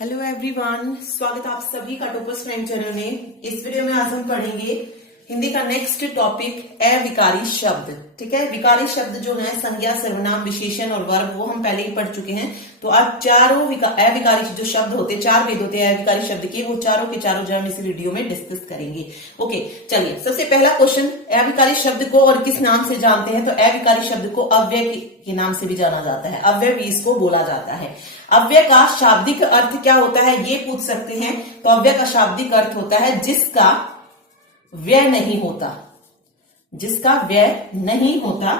Hello everyone, स्वागत है आप सभी का टॉपर्स फ्रेंड चैनल में। इस वीडियो में आज हम पढ़ेंगे हिंदी का नेक्स्ट टॉपिक अविकारी शब्द। ठीक है, विकारी शब्द जो है संज्ञा, सर्वनाम, विशेषण और वर्ब, वो हम पहले ही पढ़ चुके हैं। तो अब चारों अविकारी जो शब्द होते हैं, चार भेद होते हैं अविकारी शब्द के, वो चारों के चारों जो हम इस वीडियो में डिस्कस करेंगे। ओके, चलिए सबसे पहला क्वेश्चन, अविकारी शब्द को और किस नाम से जानते हैं? तो अविकारी शब्द को अव्यय के नाम से भी जाना जाता है, अव्यय भी इसको बोला जाता है। अव्यय का शाब्दिक अर्थ क्या होता है ये पूछ सकते हैं। तो अव्यय का शाब्दिक अर्थ होता है जिसका व्यय नहीं होता, जिसका व्यय नहीं होता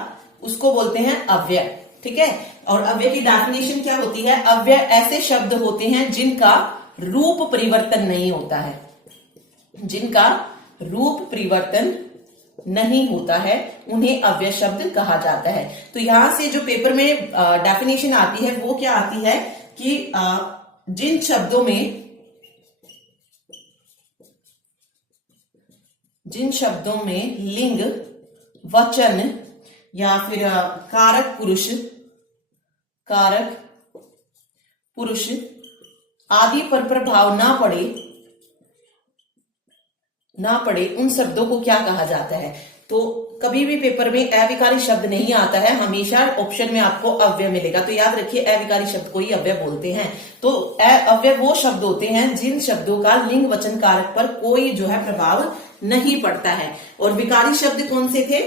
उसको बोलते हैं अव्यय। ठीक है, और अव्यय की डेफिनेशन क्या होती है? अव्यय ऐसे शब्द होते हैं जिनका रूप परिवर्तन नहीं होता है, जिनका रूप परिवर्तन नहीं होता है, उन्हें अव्यय शब्द कहा जाता है। तो यहां से जो पेपर में डेफिनेशन आती है वो क्या आती है कि जिन शब्दों में लिंग, वचन या फिर कारक पुरुष आदि पर प्रभाव ना पड़े उन शब्दों को क्या कहा जाता है? तो कभी भी पेपर में अविकारी शब्द नहीं आता है, हमेशा ऑप्शन में आपको अव्यय मिलेगा। तो याद रखिए अविकारी शब्द को ही अव्यय बोलते हैं। तो अव्यय वो शब्द होते हैं जिन शब्दों का लिंग, वचन, कारक पर कोई जो है प्रभाव नहीं पड़ता है। और विकारी शब्द कौन से थे?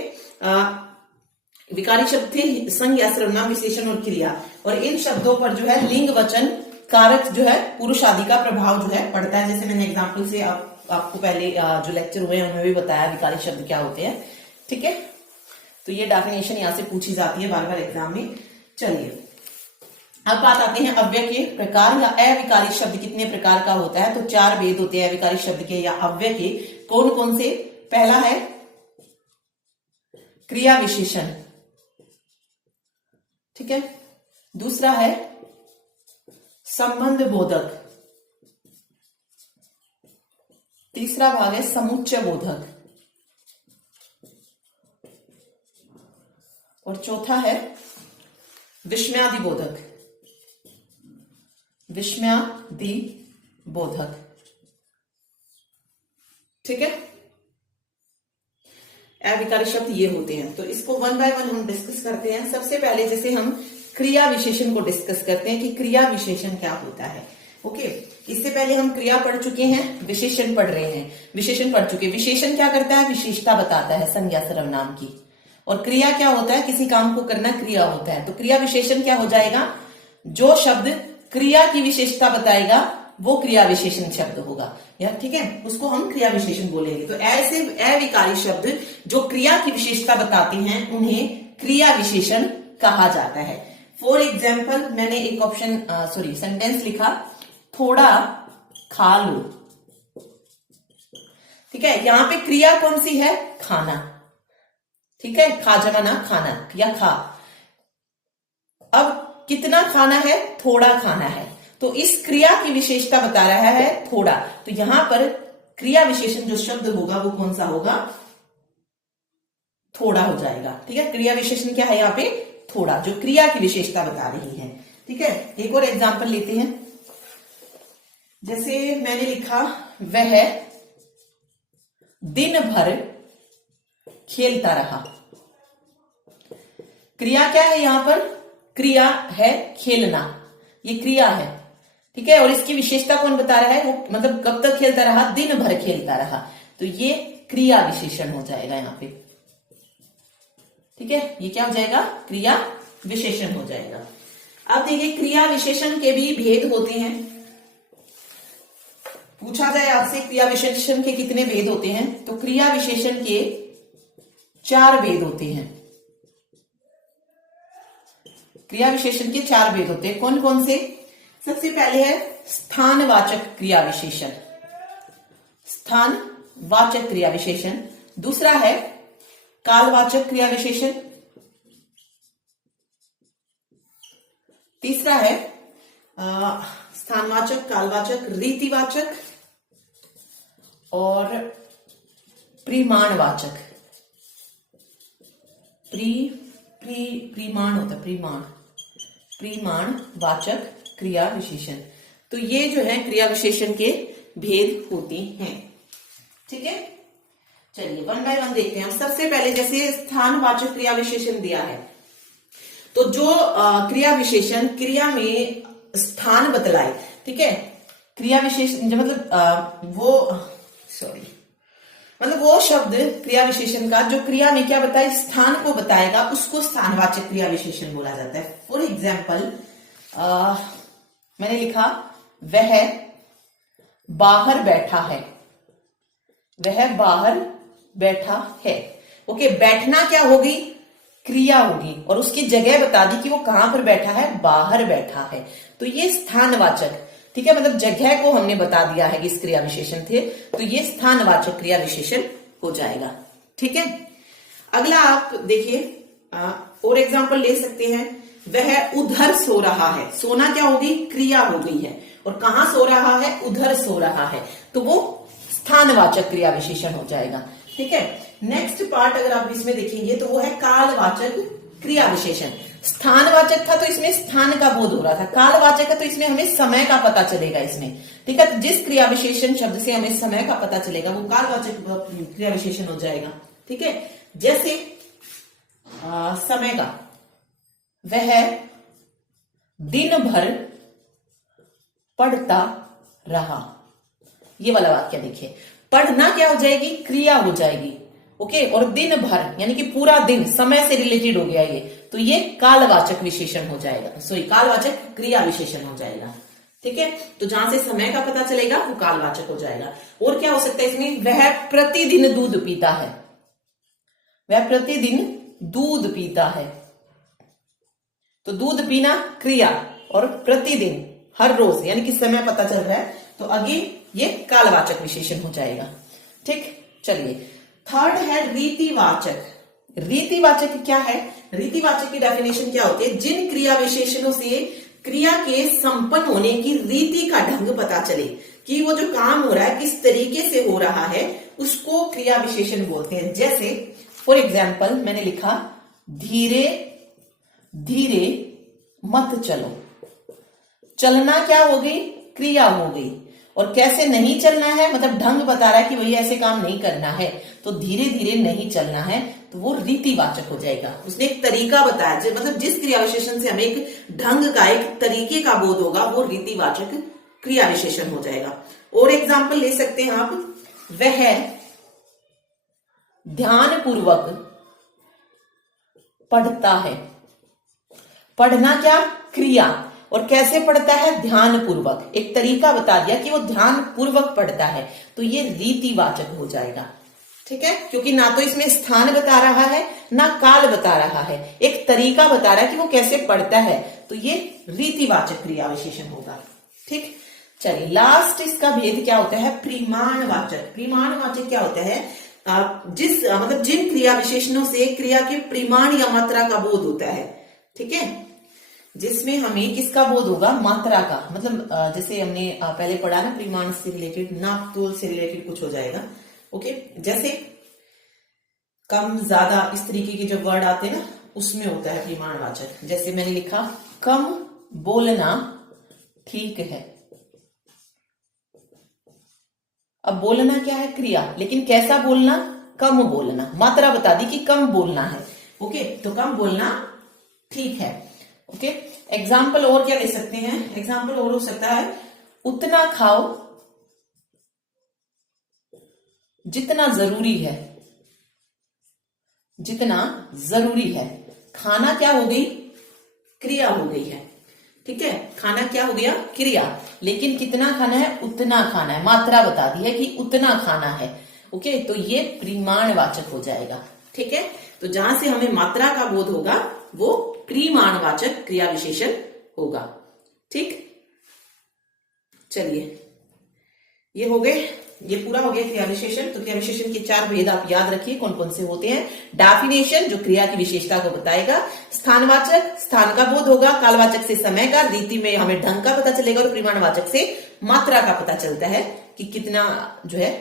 विकारी शब्द थे संज्ञा, सर्वनाम, विशेषण और क्रिया। और इन शब्दों पर जो है लिंग, वचन, कारक जो है पुरुष आदि का प्रभाव जो है पड़ता है। जैसे मैंने एग्जाम्पल से आपको पहले जो लेक्चर हुए हैं उनमें भी बताया विकारी शब्द क्या होते हैं। ठीक है, तो ये डेफिनेशन यहां से पूछी जाती है बार बार एग्जाम में। चलिए अब बात आते हैं अव्यय के प्रकार या अविकारी शब्द कितने प्रकार का होता है। तो चार भेद होते हैं अविकारी शब्द के या अव्यय के। कौन कौन से? पहला है क्रिया विशेषण, ठीक है। दूसरा है संबंध बोधक, तीसरा भाग है समुच्चय बोधक, और चौथा है विस्मयादि बोधक। ठीक है, अविकारी शब्द ये होते हैं। तो इसको वन बाय वन हम डिस्कस करते हैं। सबसे पहले जैसे हम क्रिया विशेषण को डिस्कस करते हैं कि क्रिया विशेषण क्या होता है। ओके, इससे पहले हम क्रिया पढ़ चुके हैं, विशेषण पढ़ रहे हैं। विशेषण पढ़ चुके, विशेषण क्या करता है? विशेषता बताता है संज्ञा, सर्वनाम की। और क्रिया क्या होता है? किसी काम को करना क्रिया होता है। तो क्रिया विशेषण क्या हो जाएगा? जो शब्द क्रिया की विशेषता बताएगा वो क्रिया विशेषण शब्द होगा, या ठीक है, उसको हम क्रिया विशेषण बोलेंगे। तो ऐसे अविकारी शब्द जो क्रिया की विशेषता बताते हैं उन्हें क्रिया विशेषण कहा जाता है। फॉर एग्जाम्पल मैंने एक सेंटेंस लिखा, थोड़ा खा लो। ठीक है, यहां पे क्रिया कौन सी है? खाना। ठीक है, खा जमाना खाना या खा। अब कितना खाना है? थोड़ा खाना है। तो इस क्रिया की विशेषता बता रहा है थोड़ा। तो यहां पर क्रिया विशेषण जो शब्द होगा वो कौन सा होगा? थोड़ा हो जाएगा। ठीक है, क्रिया विशेषण क्या है यहाँ पे? थोड़ा, जो क्रिया की विशेषता बता रही है। ठीक है, एक और एग्जाम्पल लेते हैं। जैसे मैंने लिखा, वह दिन भर खेलता रहा। क्रिया क्या है यहां पर? क्रिया है खेलना, ये क्रिया है। ठीक है, और इसकी विशेषता कौन बता रहा है? वो मतलब कब तक खेलता रहा? दिन भर खेलता रहा। तो ये क्रिया विशेषण हो जाएगा यहां पे। ठीक है, ये क्या हो जाएगा? क्रिया विशेषण हो जाएगा। अब देखिए क्रिया विशेषण के भी भेद होते हैं। पूछा जाए आपसे क्रिया विशेषण के कितने भेद होते हैं? तो क्रिया विशेषण के चार भेद होते हैं। क्रिया विशेषण के चार भेद होते हैं। कौन कौन से? सबसे पहले है स्थानवाचक क्रिया विशेषण, स्थानवाचक क्रिया विशेषण। दूसरा है कालवाचक क्रिया विशेषण। तीसरा है स्थानवाचक, कालवाचक, रीतिवाचक और परिमाणवाचक। परिमाणवाचक क्रिया विशेषण। तो ये जो है क्रिया विशेषण के भेद होते हैं। ठीक है, चलिए वन बाय वन देखते हैं। हम सबसे पहले जैसे स्थानवाचक क्रिया विशेषण दिया है, तो जो क्रिया विशेषण क्रिया में स्थान बतलाए, ठीक है, क्रिया विशेषण मतलब वो शब्द क्रिया विशेषण का जो क्रिया में क्या बताए, स्थान को बताएगा, उसको स्थानवाचक क्रिया विशेषण बोला जाता है। फॉर एग्जाम्पल मैंने लिखा वह बाहर बैठा है, वह बाहर बैठा है। ओके, बैठना क्या होगी, क्रिया होगी, और उसकी जगह बता दी कि वो कहां पर बैठा है, बाहर बैठा है। तो ये स्थानवाचक, ठीक है, मतलब जगह को हमने बता दिया है कि इस क्रिया विशेषण थे, तो ये स्थानवाचक क्रिया विशेषण हो जाएगा। ठीक है, अगला आप देखिए और एग्जांपल ले सकते हैं, वह उधर सो रहा है। सोना क्या होगी, क्रिया हो गई है, और कहां सो रहा है, उधर सो रहा है, तो वो स्थानवाचक क्रिया विशेषण हो जाएगा। ठीक है, नेक्स्ट पार्ट अगर आप इसमें देखेंगे तो वो है कालवाचक क्रिया विशेषण। स्थानवाचक था तो इसमें स्थान का बोध हो रहा था, कालवाचक है तो इसमें हमें समय का पता चलेगा इसमें। ठीक है, तो जिस क्रिया विशेषण शब्द से हमें समय का पता चलेगा वो कालवाचक क्रिया विशेषण हो जाएगा। ठीक है, जैसे समय का, वह दिन भर पढ़ता रहा, ये वाला वाक्य देखिए, पढ़ना क्या हो जाएगी, क्रिया हो जाएगी। ओके, और दिन भर यानी कि पूरा दिन, समय से रिलेटेड हो गया ये, तो ये कालवाचक विशेषण हो जाएगा, सॉरी कालवाचक क्रिया विशेषण हो जाएगा। ठीक है, तो जहां से समय का पता चलेगा वो कालवाचक हो जाएगा। और क्या हो सकता है इसमें, वह प्रतिदिन दूध पीता है, वह प्रतिदिन दूध पीता है, तो दूध पीना क्रिया, और प्रतिदिन हर रोज यानी कि समय पता चल रहा है, तो अगेन ये कालवाचक विशेषण हो जाएगा। ठीक, चलिए थर्ड है रीतिवाचक। रीतिवाचक क्या है, रीतिवाचक की डेफिनेशन क्या होती है, जिन क्रिया विशेषणों से क्रिया के संपन्न होने की रीति का ढंग पता चले, कि वो जो काम हो रहा है किस तरीके से हो रहा है, उसको क्रिया विशेषण बोलते हैं। जैसे फॉर एग्जाम्पल मैंने लिखा धीरे धीरे मत चलो, चलना क्या हो गई, क्रिया हो गई, और कैसे नहीं चलना है, मतलब ढंग बता रहा है कि भैया ऐसे काम नहीं करना है, तो धीरे धीरे नहीं चलना है, तो वो रीतिवाचक हो जाएगा। उसने एक तरीका बताया, मतलब जिस क्रिया विशेषण से हमें एक ढंग का, एक तरीके का बोध होगा, वो रीतिवाचक क्रिया विशेषण हो जाएगा। और एग्जाम्पल ले सकते हैं आप, वह ध्यानपूर्वक पढ़ता है, पढ़ना क्या, क्रिया, और कैसे पढ़ता है, ध्यान पूर्वक, एक तरीका बता दिया कि वो ध्यान पूर्वक पढ़ता है, तो ये रीतिवाचक हो जाएगा। ठीक है, क्योंकि ना तो इसमें स्थान बता रहा है ना काल बता रहा है, एक तरीका बता रहा है कि वो कैसे पढ़ता है, तो ये रीतिवाचक क्रिया विशेषण होगा। ठीक, चलिए लास्ट इसका भेद क्या होता है, परिमाणवाचक। परिमाणवाचक क्या होता है, मतलब जिन क्रिया विशेषणों से क्रिया के परिमाण या मात्रा का बोध होता है। ठीक है, जिसमें हमें किसका बोध होगा, मात्रा का, मतलब जैसे हमने पहले पढ़ा ना, परिमाण से रिलेटेड, नाप तोल से रिलेटेड कुछ हो जाएगा। ओके, जैसे कम ज्यादा इस तरीके के जब वर्ड आते हैं ना, उसमें होता है परिमाणवाचक। जैसे मैंने लिखा कम बोलना ठीक है, अब बोलना क्या है, क्रिया, लेकिन कैसा बोलना, कम बोलना, मात्रा बता दी कि कम बोलना है। ओके, तो कम बोलना ठीक है। ओके, एग्जाम्पल और क्या ले सकते हैं, एग्जाम्पल और हो सकता है उतना खाओ जितना जरूरी है, जितना जरूरी है, खाना क्या हो गई, क्रिया हो गई है। ठीक है, खाना क्या हो गया, क्रिया, लेकिन कितना खाना है, उतना खाना है, मात्रा बता दी है कि उतना खाना है। ओके, तो ये परिमाणवाचक हो जाएगा। ठीक है, तो जहां से हमें मात्रा का बोध होगा वो परिमाणवाचक क्रिया विशेषण होगा। ठीक, चलिए ये हो गए, ये पूरा हो गया क्रिया विशेषण। तो क्रिया विशेषण के 4 भेद आप याद रखिए कौन कौन से होते हैं। डेफिनेशन जो क्रिया की विशेषता को बताएगा, स्थानवाचक स्थान का बोध होगा, कालवाचक से समय का, रीति में हमें ढंग का पता चलेगा, और परिमाणवाचक से मात्रा का पता चलता है कि कितना जो है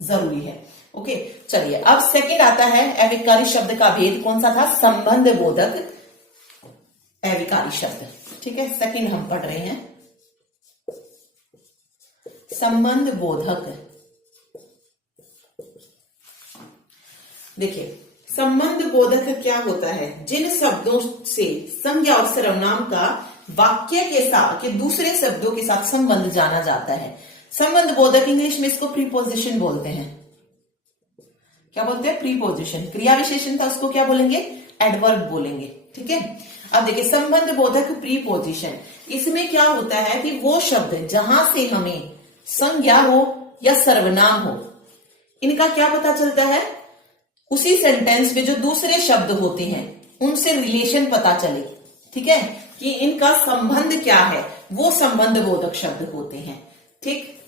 जरूरी है। ओके, चलिए अब सेकंड आता है अविकारी शब्द का भेद। कौन सा था, संबंध बोधक अविकारी शब्द। ठीक है, सेकंड हम पढ़ रहे हैं संबंध बोधक। देखिए, संबंध बोधक क्या होता है? जिन शब्दों से संज्ञा और सर्वनाम का वाक्य के साथ के दूसरे शब्दों के साथ संबंध जाना जाता है। संबंध बोधक, इंग्लिश में इसको प्रीपोजिशन बोलते हैं। क्या बोलते हैं? प्रीपोजिशन। क्रिया विशेषण था, उसको क्या बोलेंगे? एडवर्ब बोलेंगे। ठीक है, अब देखिए, संबंध बोधक प्रीपोजिशन, इसमें क्या होता है कि वो शब्द जहां से हमें संज्ञा हो या सर्वनाम हो, इनका क्या पता चलता है? उसी सेंटेंस में जो दूसरे शब्द होते हैं उनसे रिलेशन पता चले। ठीक है, कि इनका संबंध क्या है, वो संबंध बोधक शब्द होते हैं। ठीक,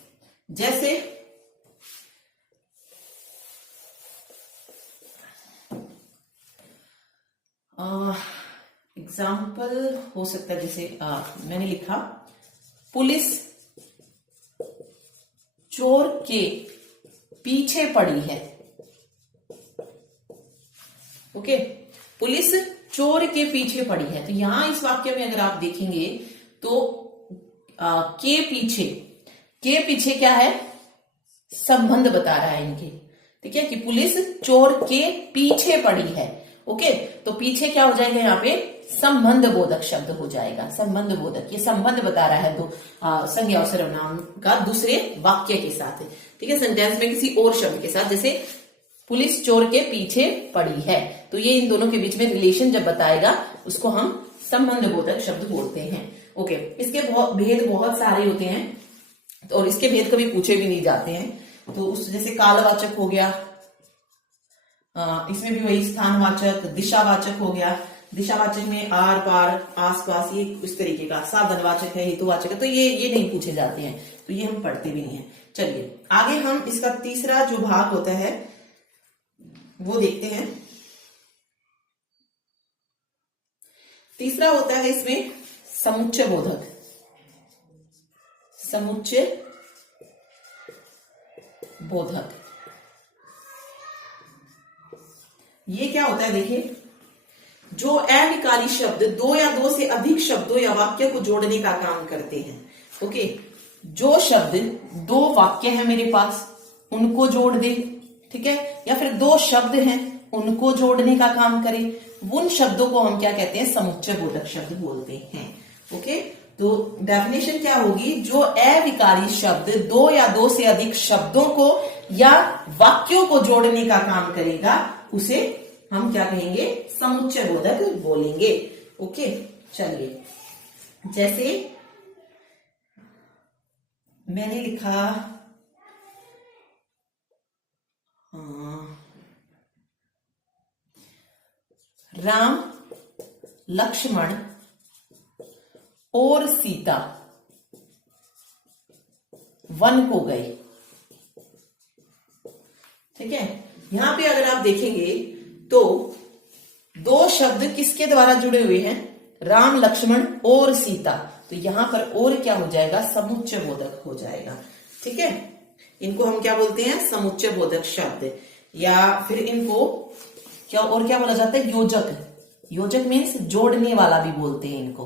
जैसे एग्जाम्पल हो सकता है, जैसे मैंने लिखा पुलिस चोर के पीछे पड़ी है। ओके, पुलिस चोर के पीछे पड़ी है। तो यहां इस वाक्य में अगर आप देखेंगे तो के पीछे क्या है? संबंध बता रहा है इनके। ठीक है, कि पुलिस चोर के पीछे पड़ी है। ओके, तो पीछे क्या हो जाएगा? यहाँ पे संबंध बोधक शब्द हो जाएगा। संबंध बोधक, ये संबंध बता रहा है दो संज्ञा और सर्वनाम का दूसरे वाक्य के साथ। ठीक है, सेंटेंस में किसी और शब्द के साथ, जैसे पुलिस चोर के पीछे पड़ी है, तो ये इन दोनों के बीच में रिलेशन जब बताएगा उसको हम संबंध बोधक शब्द बोलते हैं। ओके, इसके भेद बहुत सारे होते हैं और इसके भेद कभी पूछे भी नहीं जाते हैं। तो उस जैसे कालवाचक हो गया, इसमें भी वही स्थानवाचक, दिशावाचक हो गया। दिशावाचक में आर पार, आस पास, ये उस तरीके का। साधनवाचक है, हेतुवाचक है, तो ये नहीं पूछे जाते हैं, तो ये हम पढ़ते भी नहीं है। चलिए आगे हम इसका तीसरा जो भाग होता है वो देखते हैं। तीसरा होता है इसमें समुच्चय बोधक। समुच्चय बोधक ये क्या होता है? देखिए, जो अविकारी शब्द दो या दो से अधिक शब्दों या वाक्य को जोड़ने का काम करते हैं। ओके, जो शब्द दो वाक्य है मेरे पास, उनको जोड़ दे। ठीक है, या फिर दो शब्द हैं उनको जोड़ने का काम करे, उन शब्दों को हम क्या कहते हैं? समुच्चय बोधक शब्द बोलते हैं। ओके, तो डेफिनेशन क्या होगी? जो अविकारी शब्द दो या दो से अधिक शब्दों को या वाक्यों को जोड़ने का काम करेगा, उसे हम क्या कहेंगे? समुच्चय बोधक बोलेंगे। ओके, चलिए, जैसे मैंने लिखा राम, लक्ष्मण और सीता वन को गए। ठीक है, यहां पे अगर आप देखेंगे तो दो शब्द किसके द्वारा जुड़े हुए हैं? राम, लक्ष्मण और सीता। तो यहां पर और क्या हो जाएगा? समुच्चय बोधक हो जाएगा। ठीक है, इनको हम क्या बोलते हैं? समुच्चय बोधक शब्द। या फिर इनको क्या बोला जाता है? योजक। योजक मीन्स जोड़ने वाला भी बोलते हैं इनको।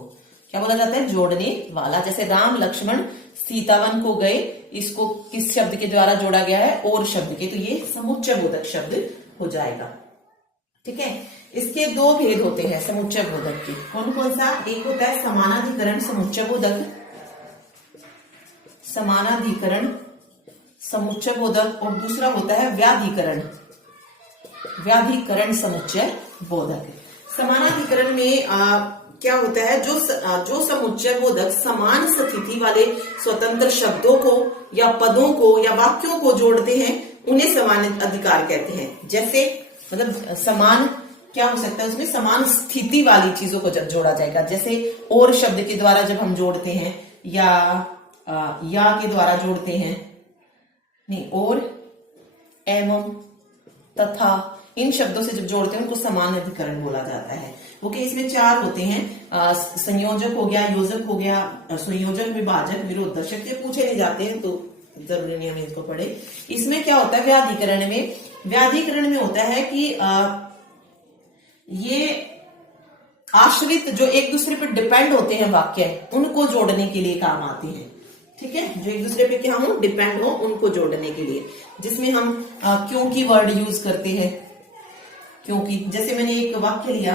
क्या बोला जाता है? जोड़ने वाला। जैसे राम, लक्ष्मण, सीतावन को गए, इसको किस शब्द के द्वारा जोड़ा गया है? और शब्द के, तो ये समुच्चय बोधक शब्द हो जाएगा। ठीक है, इसके दो भेद होते हैं समुच्चय बोधक के। कौन कौन सा? एक होता है समानाधिकरण समुच्चय बोधक, समानाधिकरण समुच्चय बोधक, और दूसरा होता है व्याधिकरण, व्याधिकरण समुच्चय बोधक। समानाधिकरण में क्या होता है? जो समुच्चय बोधक समान स्थिति वाले स्वतंत्र शब्दों को या पदों को या वाक्यों को जोड़ते हैं, उन्हें समान अधिकार कहते हैं। जैसे मतलब समान क्या हो सकता है? उसमें समान स्थिति वाली चीजों को जब जोड़ा जाएगा, जैसे और शब्द के द्वारा जब हम जोड़ते हैं, या के द्वारा जोड़ते हैं, नहीं, और, एवं, तथा, इन शब्दों से जब जोड़ते हैं उनको समान अधिकरण बोला जाता है। ओके, इसमें चार होते हैं, संयोजक हो गया, योजक हो गया, संयोजक, विभाजक, विरोधदर्शक। ये पूछे नहीं जाते हैं तो जरूरी नहीं हम इसको पढ़े। इसमें क्या होता है? व्याधिकरण में, व्याधिकरण में होता है कि ये आश्रित जो एक दूसरे पर डिपेंड होते हैं वाक्य, उनको जोड़ने के लिए काम आते हैं। ठीक है, जो एक दूसरे पे क्या हो, डिपेंड हो, उनको जोड़ने के लिए, जिसमें हम क्योंकि वर्ड यूज करते हैं। क्योंकि जैसे मैंने एक वाक्य लिया,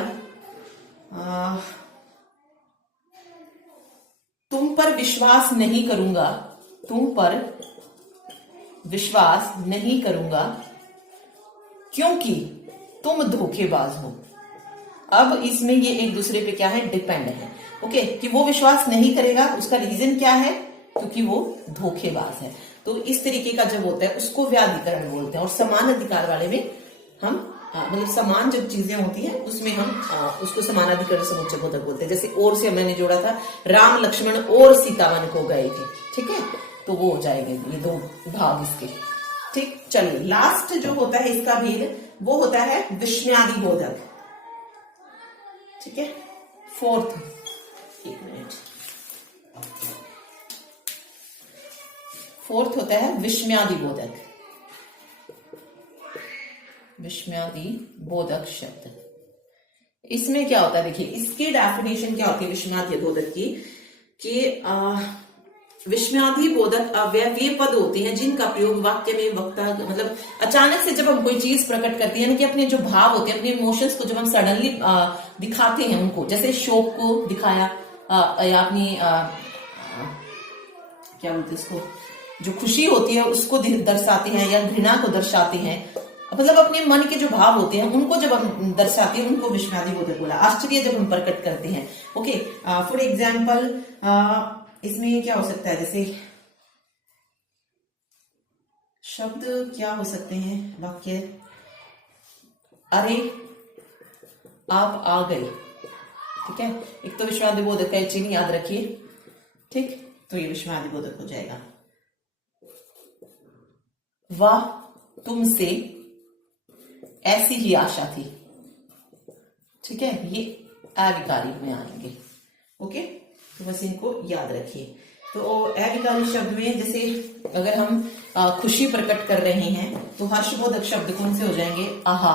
तुम पर विश्वास नहीं करूंगा, तुम पर विश्वास नहीं करूंगा क्योंकि तुम धोखेबाज हो। अब इसमें ये एक दूसरे पे क्या है, डिपेंड है। ओके, कि वो विश्वास नहीं करेगा, उसका रीजन क्या है, क्योंकि वो धोखेबाज है। तो इस तरीके का जब होता है उसको व्याधिकरण बोलते हैं। और समान अधिकार वाले में हम मतलब समान जब चीजें होती हैं उसमें हम उसको समानाधिकरण समुच्चय बोधक बोलते हैं। जैसे और से मैंने जोड़ा था, राम लक्ष्मण और सीता वन को गए थे, ठीक है, तो वो हो जाएंगे ये दो भाग इसके। ठीक, चलिए लास्ट जो होता है इसका भेद, वो होता है विस्मयादि बोधक। ठीक है, फोर्थ, एक मिनट, फोर्थ होता है विस्मयादि बोधक। विस्मयादि बोधक शब्द, इसमें क्या होता है, देखिए इसकी डेफिनेशन क्या होती है विस्मयादि बोधक की, कि विस्मयादि बोधक अव्यय वे पद होते हैं जिनका प्रयोग वाक्य में वक्ता, मतलब अचानक से जब हम कोई चीज प्रकट करते हैं, यानी कि अपने जो भाव होते हैं, अपने इमोशंस को जब हम सडनली दिखाते हैं उनको, जैसे शोक को दिखाया या अपनी क्या बोलते हैं इसको, जो खुशी होती है उसको दर्शाते हैं, या घृणा को दर्शाते हैं, मतलब अपने मन के जो भाव होते हैं उनको जब हम दर्शाते हैं उनको विस्मयादि बोधक बोला। आश्चर्य जब हम प्रकट करते हैं। ओके, फॉर एग्जाम्पल इसमें क्या हो सकता है, जैसे शब्द क्या हो सकते हैं, वाक्य, अरे आप आ गए, ठीक है, एक तो विस्मयादि बोधक है, चिन्ह याद रखिए। ठीक, तो ये विस्मयादि बोधक हो जाएगा। वाह तुमसे ऐसी ही आशा थी, ठीक है, ये अविकारी में आएंगे। ओके, तो बस इनको याद रखिए। तो अविकारी शब्द में जैसे अगर हम खुशी प्रकट कर रहे हैं तो हर्षबोधक शब्द कौन से हो जाएंगे, आहा,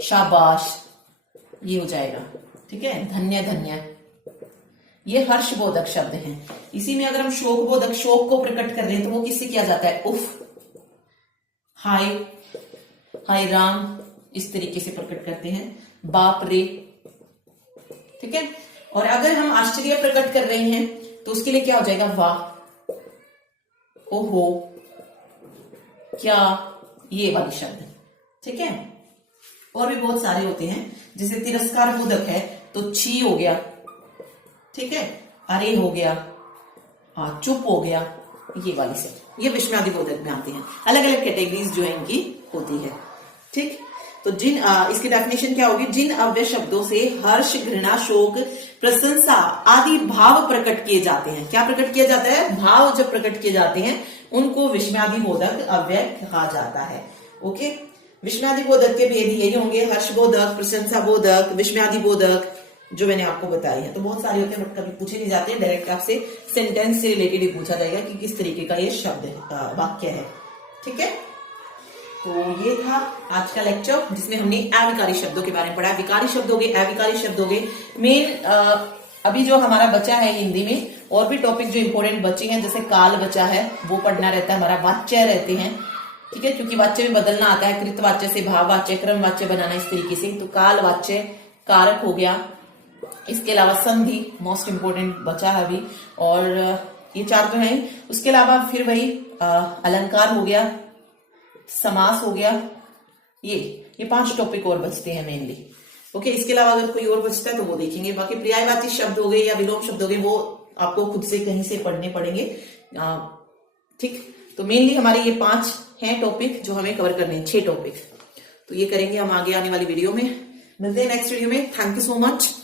शाबाश, ये हो जाएगा। ठीक है, धन्य धन्य, ये हर्षबोधक शब्द हैं। इसी में अगर हम शोक बोधक, शोक को प्रकट कर रहे हैं तो वो किससे किया जाता है, उफ, हाय, हाय राम, इस तरीके से प्रकट करते हैं, बाप रे। ठीक है, और अगर हम आश्चर्य प्रकट कर रहे हैं तो उसके लिए क्या हो जाएगा, वाह, ओहो, क्या, ये वाले शब्द। ठीक है, और भी बहुत सारे होते हैं, जैसे तिरस्कार बोधक है तो छी हो गया, ठीक है, अरे हो गया, हाँ, चुप हो गया, ये वाली शब्द, ये विस्मयादि बोधक में आते हैं। अलग अलग कैटेगरीज जो है इनकी होती है। ठीक, तो जिन इसकी डेफिनेशन क्या होगी, जिन अव्यय शब्दों से हर्ष, घृणा, शोक, प्रशंसा आदि भाव प्रकट किए जाते हैं। क्या प्रकट किया जाता है, भाव जब प्रकट किए जाते हैं उनको विस्मयादि बोधक अव्यय कहा जाता है। ओके, विस्मयादि बोधक के भेद यही होंगे, हर्ष बोधक, प्रशंसा बोधक, विस्मयादि बोधक, जो मैंने आपको बताई है। तो बहुत सारे होते हैं बट कभी पूछे नहीं जाते, डायरेक्ट आपसे सेंटेंस से रिलेटेड ही पूछा जाएगा कि किस तरीके का ये शब्द वाक्य है। ठीक है, तो ये था आज का लेक्चर जिसमें हमने अविकारी शब्दों के बारे में पढ़ा। विकारी शब्द हो गए, अविकारी शब्द हो गए। मेन अभी जो हमारा बचा है हिंदी में, और भी टॉपिक जो इंपॉर्टेंट बचे हैं, जैसे काल बचा है, वो पढ़ना रहता है, हमारा वाच्य रहते हैं। ठीक है, क्योंकि वाच्य में बदलना आता है, कृत वाच्य से भाव वाच्य, क्रम वाच्य बनाना इस तरीके से। तो काल वाच्य, कारक हो गया, इसके अलावा संधि मोस्ट इंपोर्टेंट बचा है अभी, और ये चार तो है। उसके अलावा फिर वही अलंकार हो गया, समास हो गया, ये 5 टॉपिक और बचते हैं मेनली। ओके, इसके अलावा अगर कोई और बचता है तो वो देखेंगे। बाकी पर्यायवाची शब्द हो गए या विलोम शब्द हो गए, वो आपको खुद से कहीं से पढ़ने पड़ेंगे। ठीक, तो मेनली हमारे ये 5 हैं टॉपिक जो हमें कवर करने हैं, 6 टॉपिक। तो ये करेंगे हम आगे आने वाली वीडियो में। मिलते हैं नेक्स्ट वीडियो में। Thank you so much.